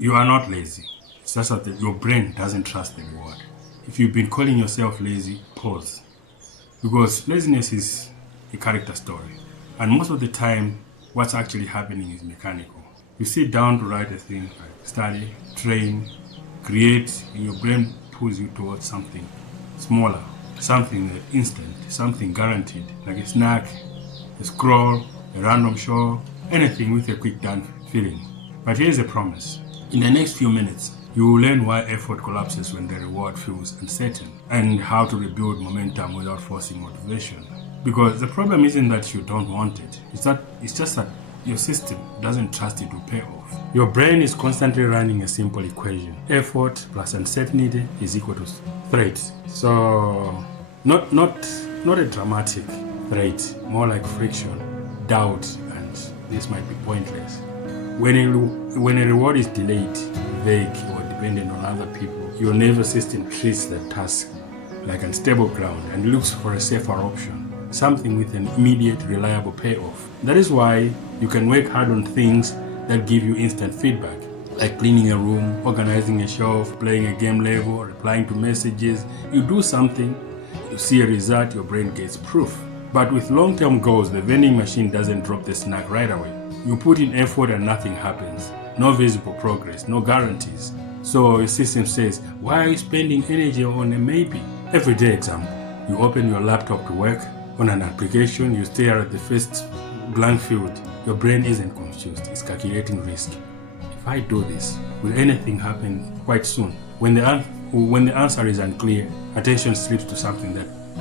You are not lazy. It's just that your brain doesn't trust the reward. If you've been calling yourself lazy, pause. Because laziness is a character story. And most of the time, what's actually happening is mechanical. You sit down to write a thing like study, train, create, and your brain pulls you towards something smaller, something instant, something guaranteed, like a snack, a scroll, a random show, anything with a quick done feeling. But here's a promise. In the next few minutes, you will learn why effort collapses when the reward feels uncertain and how to rebuild momentum without forcing motivation. Because the problem isn't that you don't want it, it's just that your system doesn't trust it to pay off. Your brain is constantly running a simple equation. Effort plus uncertainty is equal to threat. So not a dramatic threat, more like friction, doubt, and this might be pointless. When a reward is delayed, vague, or dependent on other people, your nervous system treats the task like unstable ground and looks for a safer option, something with an immediate, reliable payoff. That is why you can work hard on things that give you instant feedback, like cleaning a room, organizing a shelf, playing a game level, replying to messages. You do something, you see a result, your brain gets proof. But with long-term goals, the vending machine doesn't drop the snack right away. You put in effort and nothing happens. No visible progress, no guarantees. So your system says, why are you spending energy on a maybe? Everyday example. You open your laptop to work on an application, you stare at the first blank field. Your brain isn't confused, it's calculating risk. If I do this, will anything happen quite soon? When the answer is unclear, attention slips to something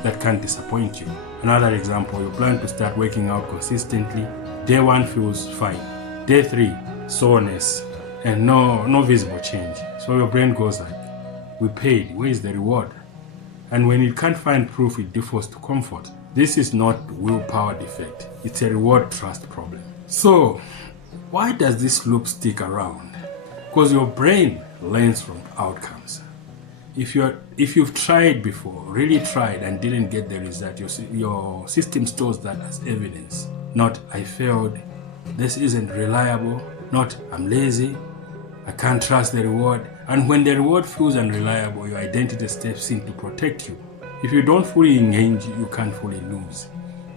that can't disappoint you. Another example, you plan to start working out consistently. Day 1 feels fine. Day 3, soreness and no visible change. So your brain goes like, we paid, where is the reward? And when it can't find proof, it defaults to comfort. This is not willpower defect, it's a reward trust problem. So why does this loop stick around? Because your brain learns from outcomes. If you've tried before, really tried and didn't get the result, your system stores that as evidence. Not I failed, this isn't reliable, not I'm lazy, I can't trust the reward. And when the reward feels unreliable, your identity steps in to protect you. If you don't fully engage, you can't fully lose.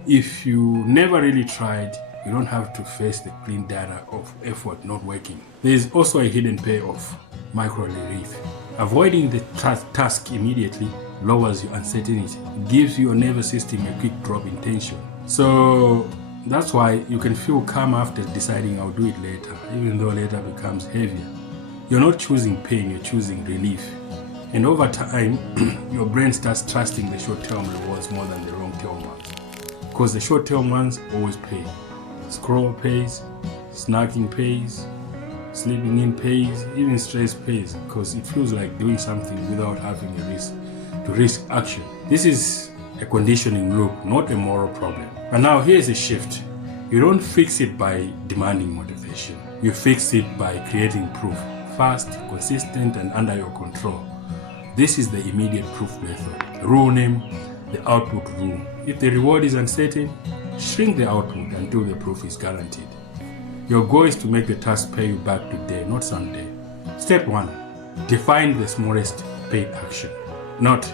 If you never really tried, you don't have to face the clean data of effort not working. There is also a hidden payoff, micro relief. Avoiding the task immediately lowers your uncertainty. It gives your nervous system a quick drop in tension. So that's why you can feel calm after deciding I'll do it later, even though later becomes heavier. You're not choosing pain, you're choosing relief. And over time, your brain starts trusting the short-term rewards more than the long-term ones. Because the short-term ones always pay. Scroll pays, snacking pays, sleeping in pays, even stress pays, because it feels like doing something without having to risk action. This is a conditioning loop, not a moral problem. And now here's a shift. You don't fix it by demanding motivation. You fix it by creating proof, fast, consistent, and under your control. This is the immediate proof method. Rule name, the output rule. If the reward is uncertain, shrink the output until the proof is guaranteed. Your goal is to make the task pay you back today, not someday. Step 1. Define the smallest paid action. Not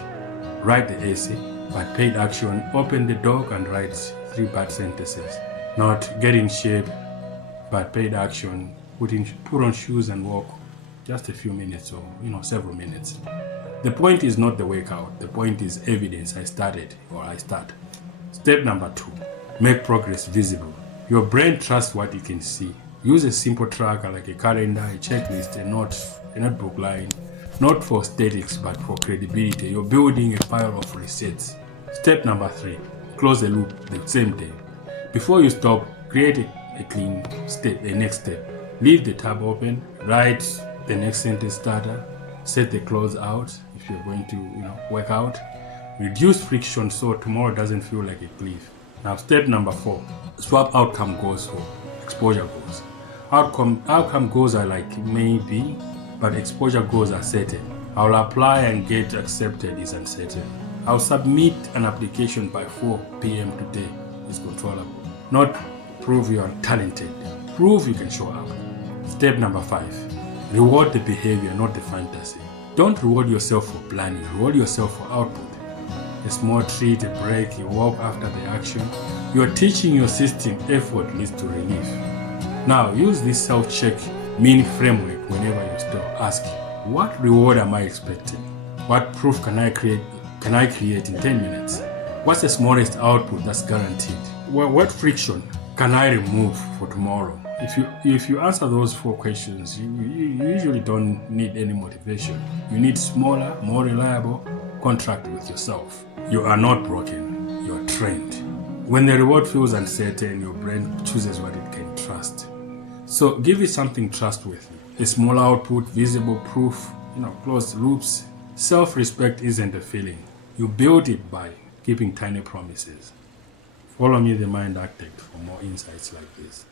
write the essay, but paid action. Open the doc and write 3 bad sentences. Not get in shape, but paid action. Put on shoes and walk just a few minutes or several minutes. The point is not the workout. The point is evidence I started or I start. Step number 2. Make progress visible. Your brain trusts what it can see. Use a simple tracker like a calendar, a checklist, a notebook line. Not for statics, but for credibility. You're building a pile of receipts. Step number 3. Close the loop the same day. Before you stop, create a clean step, the next step. Leave the tab open, write the next sentence starter, set the close out if you're going to work out. Reduce friction so tomorrow doesn't feel like a cliff. Now step number 4, swap outcome goals for exposure goals. Outcome goals are like maybe, but exposure goals are certain. I'll apply and get accepted is uncertain. I'll submit an application by 4 p.m. today is controllable. Not prove you are talented, prove you can show up. Step number 5, Reward the behavior, not the fantasy. Don't reward yourself for planning, reward yourself for output. A small treat, a break, you walk after the action. You are teaching your system effort leads to relief. Now, use this self-check mini framework whenever you're still asking, what reward am I expecting? What proof can I create in 10 minutes? What's the smallest output that's guaranteed? What friction can I remove for tomorrow? If you answer those 4 questions, you usually don't need any motivation. You need smaller, more reliable contract with yourself. You are not broken. You are trained. When the reward feels uncertain, your brain chooses what it can trust. So give it something trustworthy. A small output, visible proof, closed loops. Self-respect isn't a feeling. You build it by keeping tiny promises. Follow me, the Mind Architect, for more insights like this.